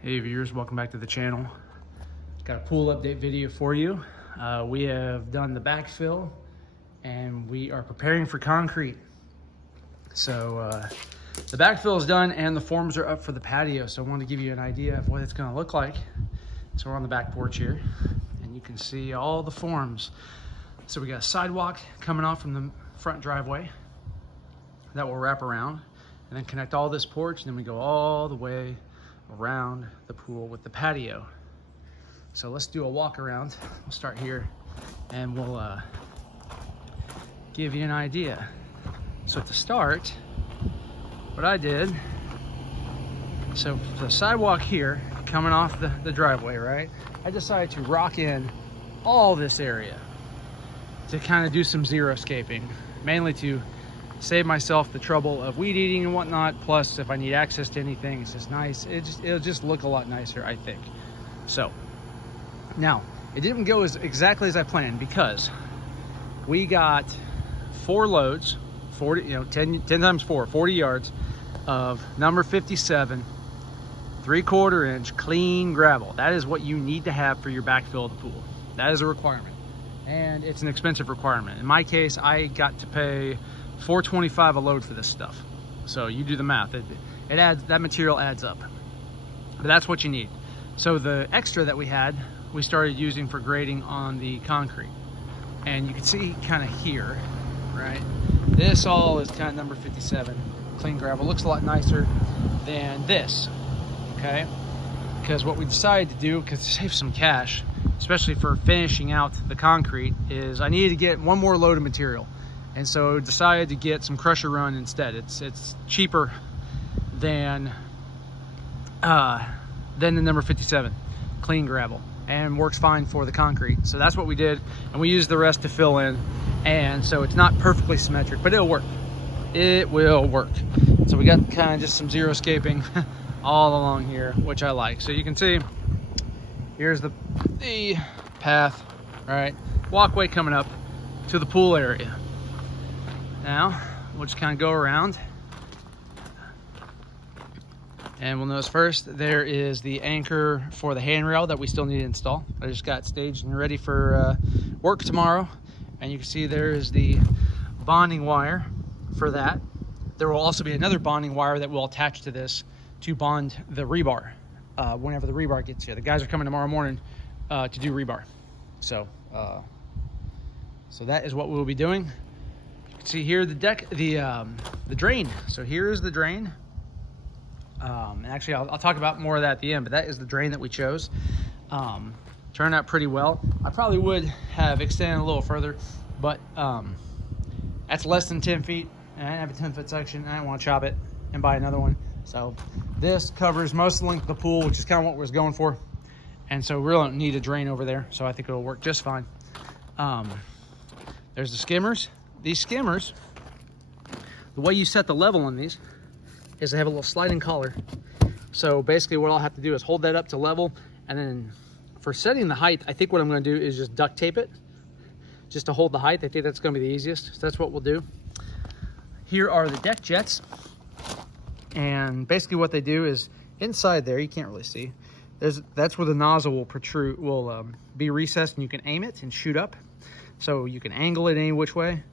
Hey viewers, welcome back to the channel. Got a pool update video for you. We have done the backfill and we are preparing for concrete. So the backfill is done and the forms are up for the patio. So I want to give you an idea of what it's going to look like. So we're on the back porch here and you can see all the forms. So we got a sidewalk coming off from the front driveway that will wrap around and then connect all this porch, and then we go all the way around the pool with the patio. So let's do a walk around. We'll start here and we'll give you an idea. So to start, what I did, so the sidewalk here coming off the driveway, right? I decided to rock in all this area to kind of do some xeriscaping, mainly to save myself the trouble of weed eating and whatnot. Plus, if I need access to anything, it's just nice. It'll just look a lot nicer, I think. So now it didn't go exactly as I planned, because we got 4 loads, 40, 10 times 4, 40 yards of number 57 3/4 inch clean gravel. That is what you need to have for your backfill of the pool. That is a requirement, and it's an expensive requirement. In my case, I got to pay $4.25 a load for this stuff. So you do the math. It adds, that material adds up. But that's what you need. So the extra that we had, we started using for grading on the concrete. And you can see kind of here, right? This all is kind of number 57 clean gravel. Looks a lot nicer than this, okay? Because what we decided to do, because to save some cash, especially for finishing out the concrete, is I needed to get one more load of material. And so decided to get some crusher run instead. It's cheaper than the number 57 clean gravel, and works fine for the concrete. So that's what we did, and we used the rest to fill in. And so it's not perfectly symmetric, but it'll work. It will work. So we got kind of just some xeriscaping all along here, which I like. So you can see here's the path, right? Walkway coming up to the pool area. Now, we'll just kind of go around, and we'll notice first there is the anchor for the handrail that we still need to install. I just got staged and ready for work tomorrow. And you can see there is the bonding wire for that. There will also be another bonding wire that will attach to this to bond the rebar whenever the rebar gets here. The guys are coming tomorrow morning to do rebar. So, so that is what we'll be doing. See here the drain. So here's the drain. And actually I'll talk about more of that at the end, but that is the drain that we chose. Turned out pretty well. I probably would have extended a little further, but that's less than 10 feet, and I didn't have a 10-foot section, and I didn't want to chop it and buy another one. So this covers most of the length of the pool, which is kind of what we was going for. And so we really don't need a drain over there, so I think it'll work just fine. There's the skimmers. These skimmers, the way you set the level on these is they have a little sliding collar. So basically what I'll have to do is hold that up to level, and then for setting the height, I think what I'm going to do is just duct tape it just to hold the height. I think that's going to be the easiest. So that's what we'll do. Here are the deck jets, and basically what they do is inside there, you can't really see, that's where the nozzle will protrude, will be recessed, and you can aim it and shoot up. So you can angle it any which way.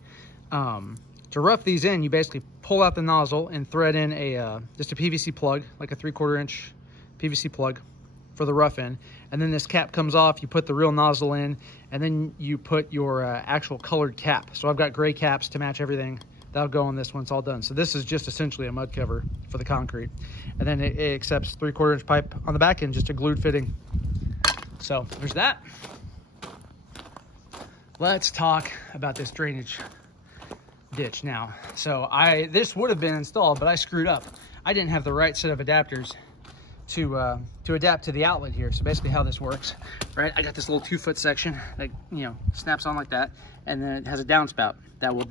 To rough these in, you basically pull out the nozzle and thread in just a PVC plug, like a 3/4 inch PVC plug for the rough end. And then this cap comes off, you put the real nozzle in, and then you put your actual colored cap. So I've got gray caps to match everything. That'll go on this when it's all done. So this is just essentially a mud cover for the concrete. And then it accepts 3/4 inch pipe on the back end, just a glued fitting. So there's that. Let's talk about this drainage ditch now. So this would have been installed, but I screwed up. I didn't have the right set of adapters to adapt to the outlet here. So basically how this works, right? I got this little 2-foot section that, snaps on like that, and then it has a downspout that will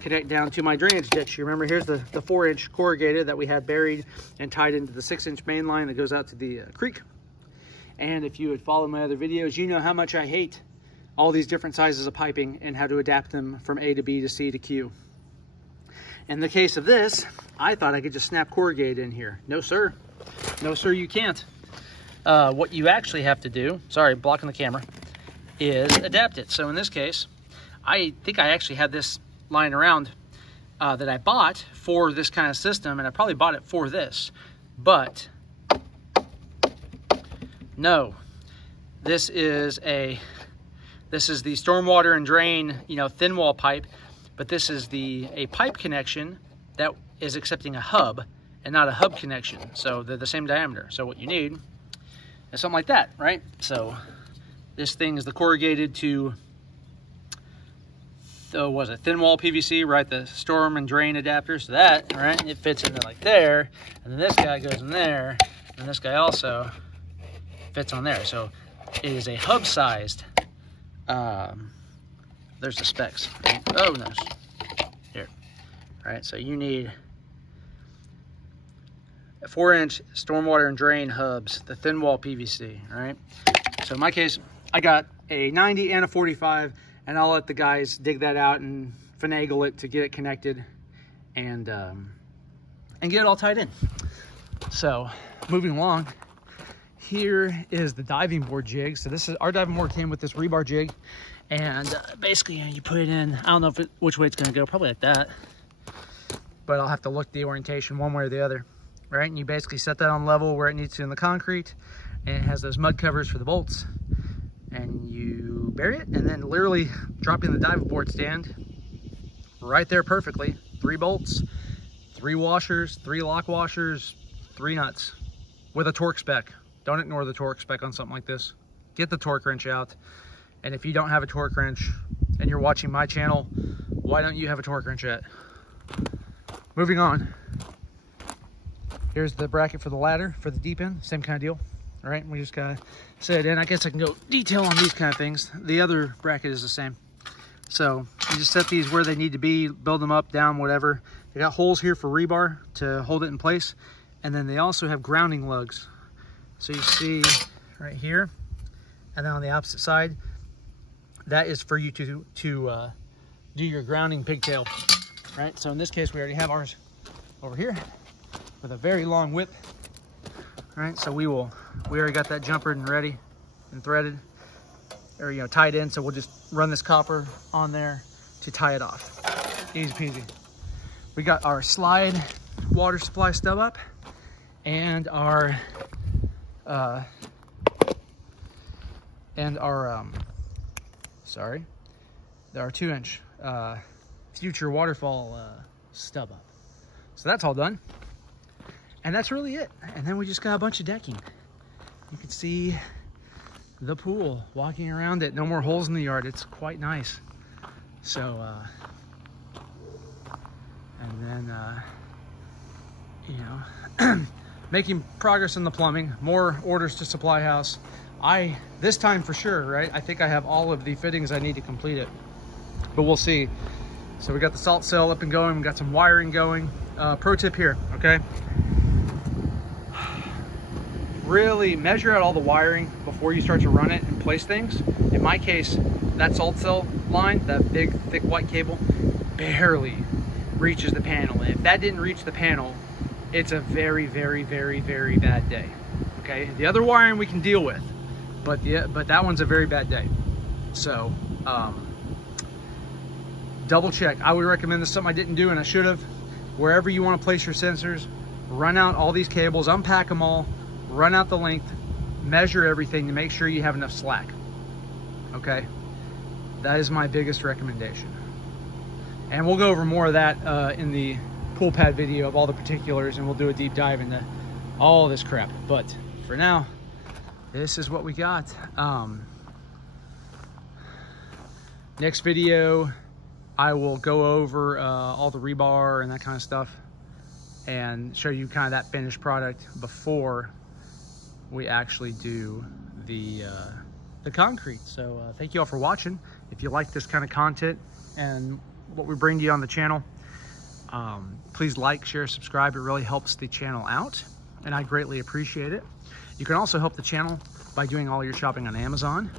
connect down to my drainage ditch. You remember, here's the 4-inch corrugated that we had buried and tied into the 6-inch main line that goes out to the creek. And if you had followed my other videos, you know how much I hate all these different sizes of piping and how to adapt them from A to B to C to Q. In the case of this, I thought I could just snap corrugated in here. No, sir. No, sir, you can't. what you actually have to do, sorry, blocking the camera, is adapt it. So in this case, I think I actually had this lying around that I bought for this kind of system, and I probably bought it for this, but no, this is the stormwater and drain, you know, thin wall pipe, but this is a pipe connection that is accepting a hub and not a hub connection. So they're the same diameter. So what you need is something like that, right? So this thing is the corrugated to, was it thin wall PVC, right? The storm and drain adapter. So that, right? It fits in there like there. And then this guy goes in there. And this guy also fits on there. So it is a hub sized, there's the specs. Oh, no. Here. All right, so you need 4-inch stormwater and drain hubs, the thin wall PVC, all right? So in my case, I got a 90 and a 45, and I'll let the guys dig that out and finagle it to get it connected and get it all tied in. So moving along, here is the diving board jig. So this is, our diving board came with this rebar jig, and basically you put it in, I don't know which way it's gonna go, probably like that, but I'll have to look the orientation one way or the other, right? And you basically set that on level where it needs to in the concrete, and it has those mud covers for the bolts, and you bury it, and then literally drop in the diving board stand right there perfectly. 3 bolts, 3 washers, 3 lock washers, 3 nuts with a torque spec. Don't ignore the torque spec on something like this. Get the torque wrench out. And if you don't have a torque wrench and you're watching my channel, why don't you have a torque wrench yet? Moving on. Here's the bracket for the ladder for the deep end, same kind of deal. All right, we just gotta set it in. I guess I can go detail on these kind of things. The other bracket is the same. So you just set these where they need to be, build them up, down, whatever. They got holes here for rebar to hold it in place. And then they also have grounding lugs. So you see right here, and then on the opposite side, that is for you to do your grounding pigtail, right? So in this case, we already have ours over here with a very long whip, right? So we already got that jumpered and ready and threaded, or, you know, tied in. So we'll just run this copper on there to tie it off. Easy peasy. We got our slide water supply stub up and our our 2-inch future waterfall stub up. So that's all done, and that's really it. And then we just got a bunch of decking. You can see the pool, walking around it. No more holes in the yard. It's quite nice. So and then you know, making progress in the plumbing, more orders to supply house. This time for sure, right? I think I have all of the fittings I need to complete it, but we'll see. So we got the salt cell up and going. We got some wiring going. Pro tip here, okay? Really measure out all the wiring before you start to run it and place things. In my case, that salt cell line, that big, thick white cable, barely reaches the panel. And if that didn't reach the panel, it's a very, very, very, very bad day, okay? The other wiring we can deal with, but that one's a very bad day. So double check. I would recommend this, something I didn't do and I should have. Wherever you want to place your sensors, run out all these cables, unpack them all, run out the length, measure everything to make sure you have enough slack, okay? That is my biggest recommendation. And we'll go over more of that in the pool pad video of all the particulars, and we'll do a deep dive into all this crap. But for now, this is what we got. Next video, I will go over all the rebar and that kind of stuff and show you kind of that finished product before we actually do the concrete. So thank you all for watching. If you like this kind of content and what we bring to you on the channel, please like, share, subscribe. It really helps the channel out, and I greatly appreciate it. You can also help the channel by doing all your shopping on Amazon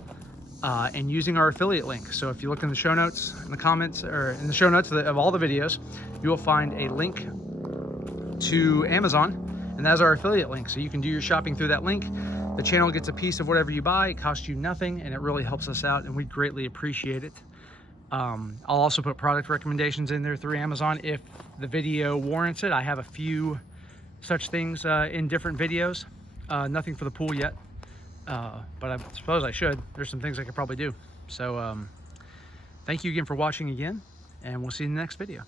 and using our affiliate link. So if you look in the show notes, in the comments, or in the show notes of all the videos, you will find a link to Amazon, and And that's our affiliate link. So you can do your shopping through that link. The channel gets a piece of whatever you buy. It costs you nothing, and it really helps us out, and we greatly appreciate it. I'll also put product recommendations in there through Amazon if the video warrants it. I have a few such things in different videos. Nothing for the pool yet, but I suppose I should. There's some things I could probably do. So thank you again for watching again, and we'll see you in the next video.